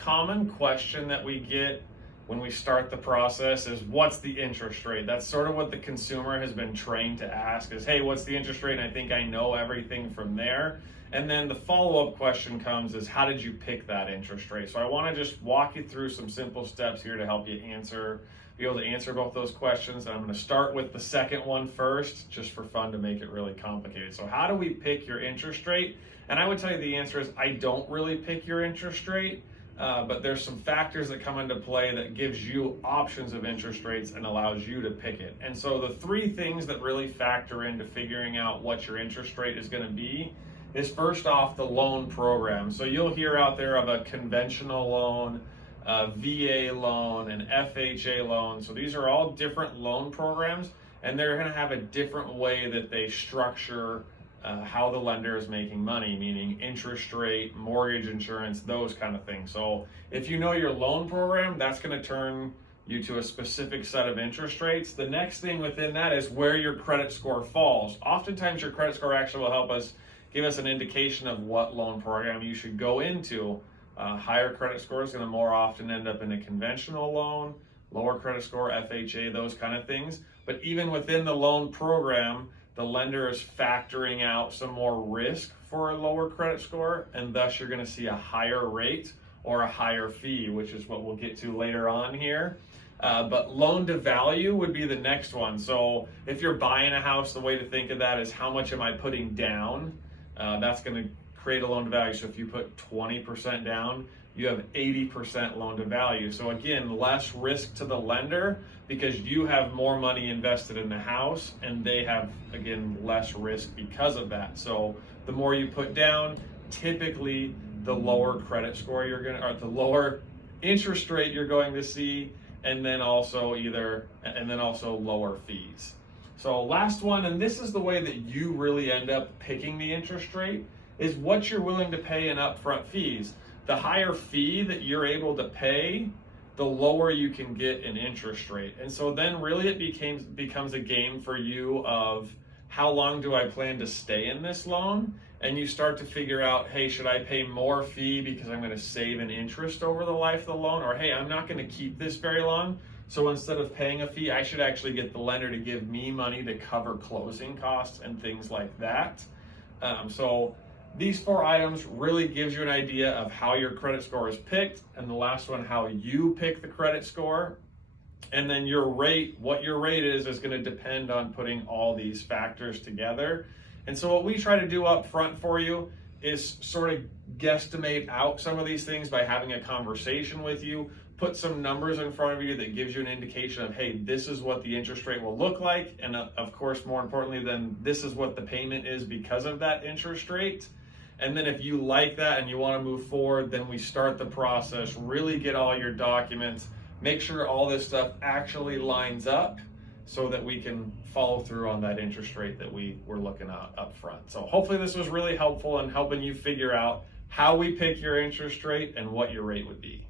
Common question that we get when we start the process is, what's the interest rate? That's sort of what the consumer has been trained to ask is, hey, what's the interest rate? And I think I know everything from there. And then the follow-up question comes is, how did you pick that interest rate? So I want to just walk you through some simple steps here to help you be able to answer both those questions. And I'm going to start with the second one first, just for fun to make it really complicated. So how do we pick your interest rate? And I would tell you the answer is, I don't really pick your interest rate. But there's some factors that come into play that gives you options of interest rates and allows you to pick it. And so the three things that really factor into figuring out what your interest rate is going to be is, first off, the loan program. So you'll hear out there of a conventional loan, a VA loan, an FHA loan. So these are all different loan programs, and they're going to have a different way that they structure how the lender is making money, meaning interest rate, mortgage insurance, those kind of things. So if you know your loan program, that's going to turn you to a specific set of interest rates. The next thing within that is where your credit score falls. Oftentimes your credit score actually will help us give us an indication of what loan program you should go into. Higher credit score is going to more often end up in a conventional loan, lower credit score, FHA, those kind of things. But even within the loan program, the lender is factoring out some more risk for a lower credit score, and thus you're going to see a higher rate or a higher fee, which is what we'll get to later on here. But loan to value would be the next one. So if you're buying a house, the way to think of that is, how much am I putting down? That's going to create a loan to value. So if you put 20% down, you have 80% loan to value. So again, less risk to the lender because you have more money invested in the house, and they have, again, less risk because of that. So the more you put down, typically the lower credit score or the lower interest rate you're going to see, and then also lower fees. So last one, and this is the way that you really end up picking the interest rate, is what you're willing to pay in upfront fees. The higher fee that you're able to pay, the lower you can get an interest rate. And so then really it becomes a game for you of, how long do I plan to stay in this loan? And you start to figure out, hey, should I pay more fee because I'm going to save an interest over the life of the loan? Or hey, I'm not going to keep this very long, so instead of paying a fee, I should actually get the lender to give me money to cover closing costs and things like that. So these four items really gives you an idea of how your credit score is picked, and the last one, how you pick the credit score. And then your rate, what your rate is going to depend on putting all these factors together. And so what we try to do up front for you is sort of guesstimate out some of these things by having a conversation with you, put some numbers in front of you that gives you an indication of, hey, this is what the interest rate will look like. And of course, more importantly, then this is what the payment is because of that interest rate. And then if you like that and you want to move forward, then we start the process, really get all your documents, make sure all this stuff actually lines up so that we can follow through on that interest rate that we were looking at up front. So hopefully this was really helpful in helping you figure out how we pick your interest rate and what your rate would be.